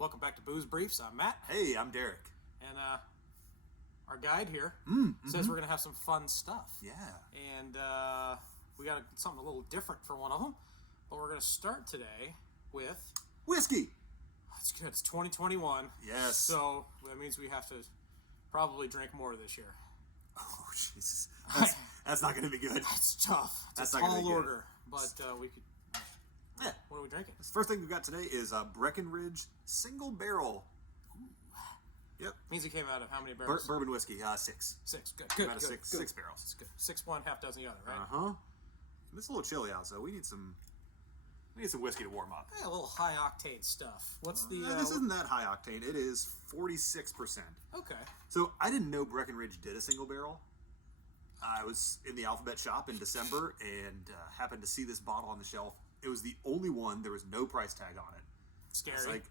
Welcome back to Booze Briefs. I'm Matt. Hey, I'm Derek. And our guide here says we're going to have some fun stuff. Yeah. And we got something a little different for one of them. But we're going to start today with... Whiskey! It's good. It's 2021. Yes. So that means we have to probably drink more this year. Oh, Jesus. That's not going to be good. It's tough. It's That's a not gonna tall be good. order. But we could... Yeah. What are we drinking? The first thing we've got today is Breckenridge Single Barrel. Yep. Means it came out of how many barrels? Bourbon whiskey, 6. 6. Good. Came out of Good. six barrels. It's good. 6 one, half dozen the other, right? Uh-huh. It's a little chilly out, so we need some whiskey to warm up. Yeah, a little high octane stuff. What's the... this isn't that high octane. It is 46%. Okay. So I didn't know Breckenridge did a single barrel. I was in the Alphabet shop in December and happened to see this bottle on the shelf. It was the only one. There was no price tag on it. Scary. It's like,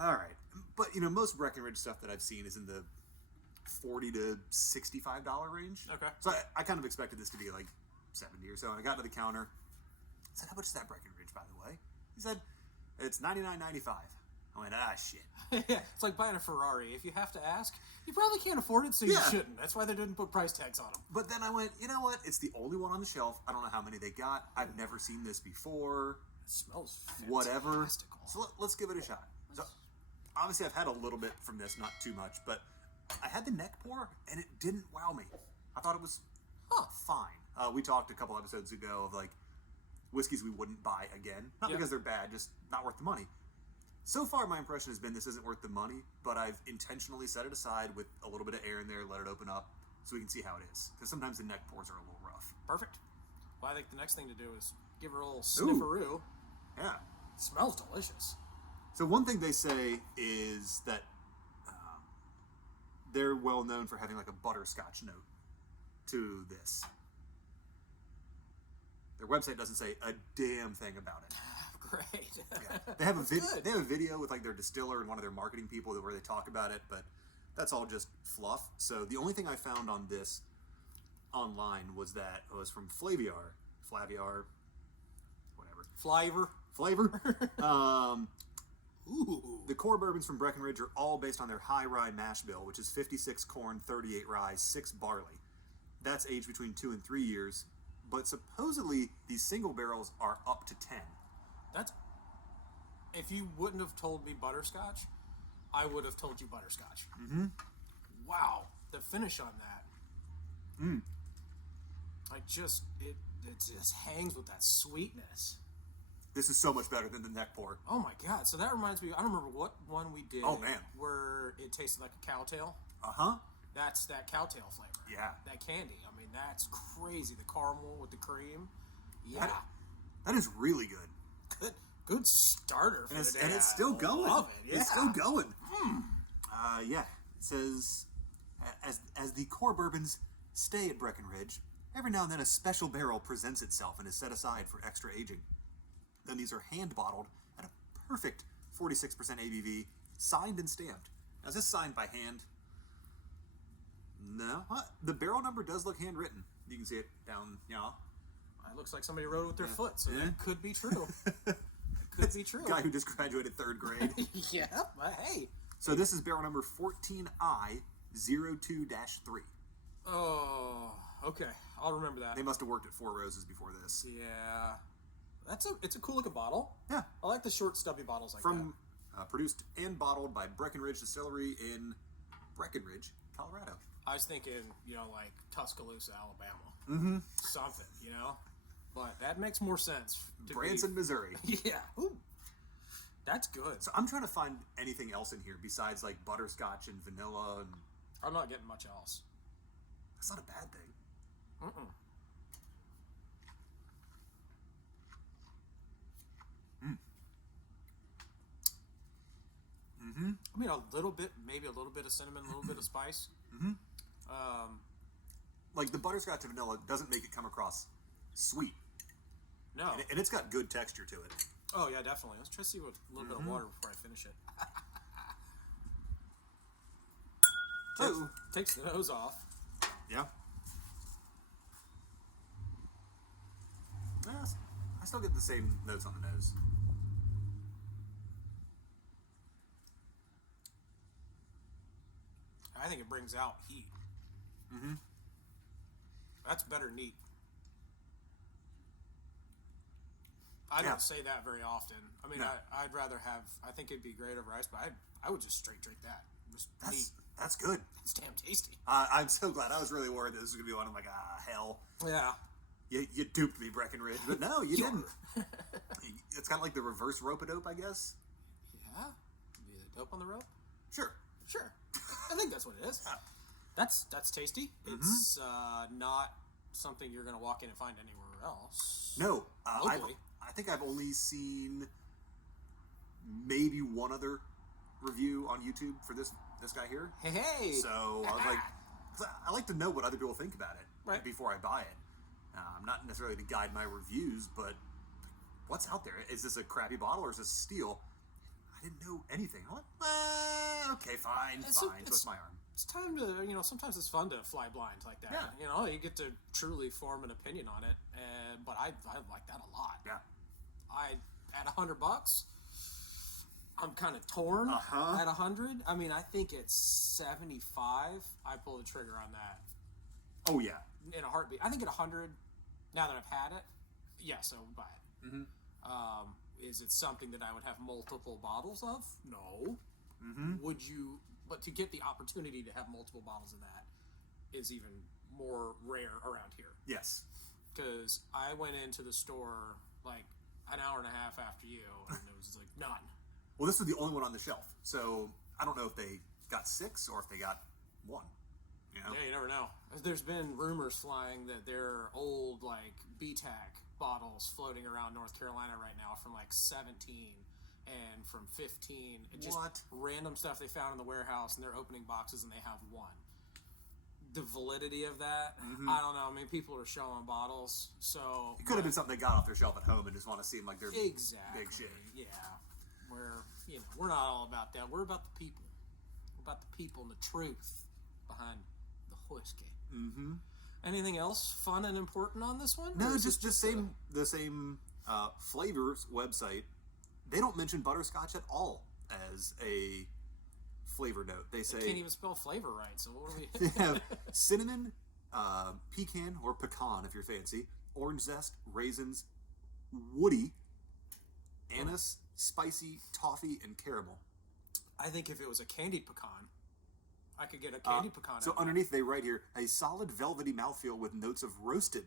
all right. But, most Breckenridge stuff that I've seen is in the $40 to $65 range. Okay. So I kind of expected this to be like 70 or so. And I got to the counter. I said, how much is that Breckenridge, by the way? He said, it's $99.95. I went, shit. Yeah, it's like buying a Ferrari. If you have to ask, you probably can't afford it, so you shouldn't. That's why they didn't put price tags on them. But then I went, you know what? It's the only one on the shelf. I don't know how many they got. I've never seen this before. It smells fantastical. Whatever. So let's give it a shot. So obviously I've had a little bit from this, not too much, but I had the neck pour, and it didn't wow me. I thought it was fine. We talked a couple episodes ago of like whiskeys we wouldn't buy again. Not because they're bad, just not worth the money. So far, my impression has been this isn't worth the money, but I've intentionally set it aside with a little bit of air in there, let it open up, so we can see how it is. Because sometimes the neck pours are a little rough. Perfect. Well, I think the next thing to do is give her a little snifferoo. Yeah. It smells delicious. So one thing they say is that they're well known for having like a butterscotch note to this. Their website doesn't say a damn thing about it. Great. Yeah. They have a video with like their distiller and one of their marketing people where they talk about it, but that's all just fluff. So the only thing I found on this online was that it was from Flaviar, whatever. Flavor. Ooh. The core bourbons from Breckenridge are all based on their high rye mash bill, which is 56 corn, 38 rye, 6 barley. That's aged between 2 and 3 years, but supposedly these single barrels are up to 10. If you wouldn't have told me butterscotch, I would have told you butterscotch. Mm-hmm. Wow, the finish on that. It just hangs with that sweetness. This is so much better than the neck pour. Oh my god! So that reminds me. I don't remember what one we did. Oh man, where it tasted like a cow tail. That's that cow tail flavor. Yeah. That candy. I mean, that's crazy. The caramel with the cream. Yeah. That is really good. Good starter for the day. And it's still going. Love it. Yeah. It's still going. It says, as the core bourbons stay at Breckenridge, every now and then a special barrel presents itself and is set aside for extra aging. Then these are hand bottled at a perfect 46% ABV, signed and stamped. Now, is this signed by hand? No. The barrel number does look handwritten. You can see it down, It looks like somebody wrote it with their foot, so Yeah. that could be true. Could be true. Guy who just graduated 3rd grade. Yeah, but hey. So this is barrel number 14I02-3. Oh, okay. I'll remember that. They must have worked at Four Roses before this. Yeah. It's a cool looking bottle. Yeah. I like the short stubby bottles like that. Produced and bottled by Breckenridge Distillery in Breckenridge, Colorado. I was thinking, like Tuscaloosa, Alabama. Mm-hmm. Something, But that makes more sense. Branson, Missouri. Yeah. Ooh. That's good. So I'm trying to find anything else in here besides like butterscotch and vanilla, and I'm not getting much else. that's not a bad thing. I mean, a little bit, maybe a little bit of cinnamon, a little bit of spice. Like the butterscotch and vanilla doesn't make it come across sweet. No. And it's got good texture to it. Oh, yeah, definitely. Let's try to see with a little bit of water before I finish it. Takes the nose off. Yeah. I still get the same notes on the nose. I think it brings out heat. Mm-hmm. That's better neat. I don't say that very often. I mean, I'd rather have. I think it'd be great over ice, but I would just straight drink that. Just neat. That's good. It's damn tasty. I'm so glad. I was really worried that this was gonna be one. I'm like, hell. Yeah. You duped me, Breckenridge, but no, you didn't. It's kind of like the reverse rope-a-dope, I guess. Yeah. Be the dope on the rope. Sure. I think that's what it is. Yeah. That's tasty. It's not something you're gonna walk in and find anywhere else. No, locally. I think I've only seen maybe one other review on YouTube for this guy here. Hey. So I was like, 'cause I like to know what other people think about it before I buy it. I'm not necessarily to guide my reviews, but what's out there? Is this a crappy bottle or is this steel? I didn't know anything. I'm like, okay, fine. Twist my arm. It's time to, sometimes it's fun to fly blind like that. Yeah. You get to truly form an opinion on it, but I like that a lot. Yeah. At $100, I'm kind of torn. At 100, I mean, I think it's 75. I pull the trigger on that. Oh yeah. In a heartbeat. I think at 100, now that I've had it, yes, I would buy it. Mm-hmm. Is it something that I would have multiple bottles of? No. Mm-hmm. Would you? But to get the opportunity to have multiple bottles of that is even more rare around here. Yes. Because I went into the store like an hour and a half after you, and it was like none. Well, this was the only one on the shelf, so I don't know if they got 6 or if they got 1. You know? Yeah, you never know. There's been rumors flying that there are old like BTAC bottles floating around North Carolina right now from like 17 and from 15. Just random stuff they found in the warehouse, and they're opening boxes and they have 1. The validity of that, I don't know. I mean, people are showing bottles, so it could have been something they got off their shelf at home and just want to seem like they're big shit. Yeah, we're not all about that. We're about the people. We're about the people and the truth behind the whiskey. Mm-hmm. Anything else fun and important on this one? No, just the same flavors website. They don't mention butterscotch at all as a flavor note. They say can't even spell flavor right. So what are we? They have cinnamon, pecan or pecan if you're fancy, orange zest, raisins, woody, anise, spicy, toffee, and caramel. I think if it was a candied pecan, I could get a candied pecan. So underneath they write here, a solid velvety mouthfeel with notes of roasted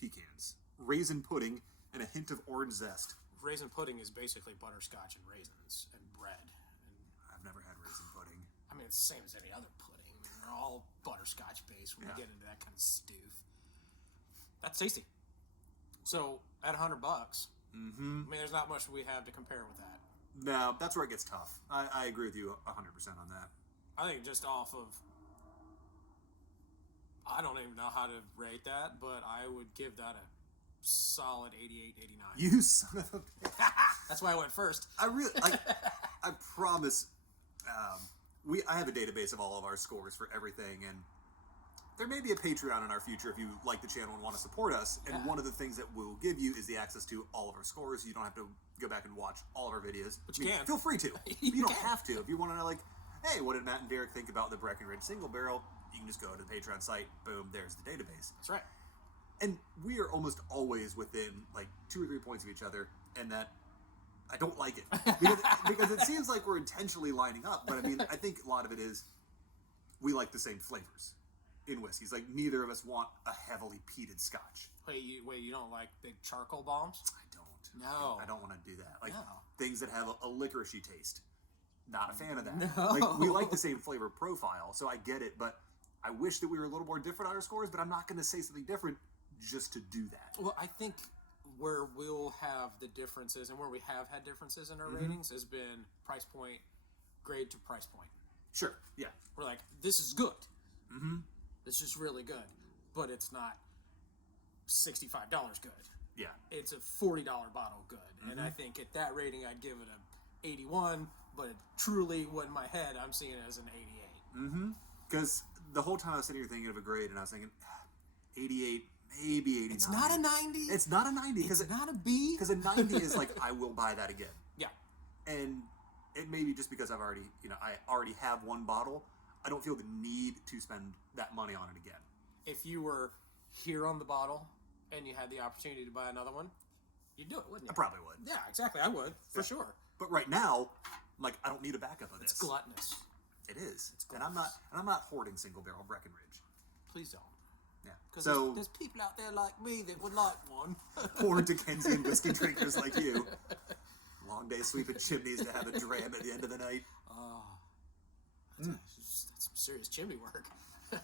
pecans, raisin pudding, and a hint of orange zest. Raisin pudding is basically butterscotch and raisins and bread. I've never had raisin pudding. I mean, it's the same as any other pudding. I mean, they're all butterscotch based when we get into that kind of stoof. That's tasty. So at $100, I mean, there's not much we have to compare with that. No, that's where it gets tough. I agree with you 100% on that. I think just off of, I don't even know how to rate that, but I would give that a solid 88, 89. You son of a bitch. That's why I went first. I promise. I have a database of all of our scores for everything, and there may be a Patreon in our future if you like the channel and want to support us. And one of the things that we'll give you is the access to all of our scores. You don't have to go back and watch all of our videos. But you can. Feel free to. You don't have to. If you want to know, like, hey, what did Matt and Derek think about the Breckenridge Single Barrel? You can just go to the Patreon site. Boom, there's the database. That's right. And we are almost always within like 2 or 3 points of each other, and that I don't like it because it seems like we're intentionally lining up. But I mean, I think a lot of it is we like the same flavors in whiskeys. Like neither of us want a heavily peated Scotch. Wait, you don't like big charcoal bombs? I don't. No, I don't want to do that. Like no. things that have a licoricey taste. Not a fan of that. No. Like we like the same flavor profile, so I get it. But I wish that we were a little more different on our scores. But I'm not going to say something different just to do that. Well, I think where we'll have the differences and where we have had differences in our ratings has been price point, grade to price point. Sure. Yeah. We're like, this is good. This is really good, but it's not $65 good. Yeah. It's a $40 bottle good. And I think at that rating, I'd give it a 81, but it truly, in my head, I'm seeing it as an 88. Because the whole time I was sitting here thinking of a grade, and I was thinking, 88, maybe 89. It's not a 90. It's not a 90. It's not a B. Because a 90 is like, I will buy that again. Yeah. And it may be just because I already have one bottle. I don't feel the need to spend that money on it again. If you were here on the bottle and you had the opportunity to buy another one, you'd do it, wouldn't you? I probably would. Yeah, exactly. I would, for sure. But right now, I'm like, I don't need a backup of this. It's gluttonous. It is. And I'm not hoarding single barrel Breckenridge. Please don't. Yeah. Because So there's people out there like me that would like one. poor Dickensian whiskey drinkers like you. Long day sweeping chimneys to have a dram at the end of the night. That's some serious chimney work. I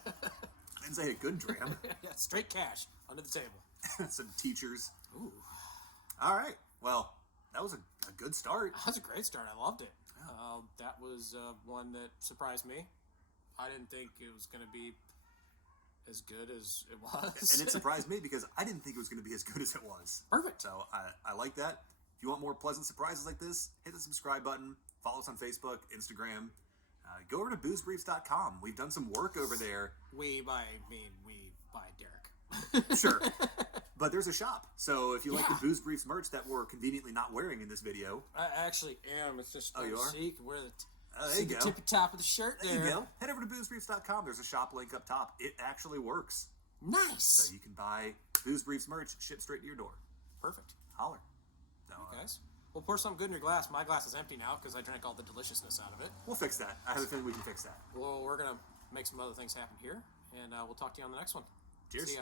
didn't say a good dram. Yeah, straight cash under the table. Some teachers. Ooh. All right. Well, that was a good start. That was a great start. I loved it. That was one that surprised me. I didn't think it was going to be as good as it was. And it surprised me because I didn't think it was going to be as good as it was. Perfect. So I like that. If you want more pleasant surprises like this, hit the subscribe button. Follow us on Facebook, Instagram. Go over to boozebriefs.com. We've done some work over there. We by Derek. Sure. But there's a shop. So if you like Yeah. the Booze Briefs merch that we're conveniently not wearing in this video. I actually am. It's just you are? see, you can wear the There you go. tippy top of the shirt there. There you go. Head over to boozebriefs.com. There's a shop link up top. It actually works. Nice. So you can buy Booze Briefs merch shipped straight to your door. Perfect. Holler. So, Guys, we'll pour something good in your glass. My glass is empty now because I drank all the deliciousness out of it. we'll fix that. I have a feeling we can fix that. Well, we're going to make some other things happen here, and we'll talk to you on the next one. Cheers. See ya.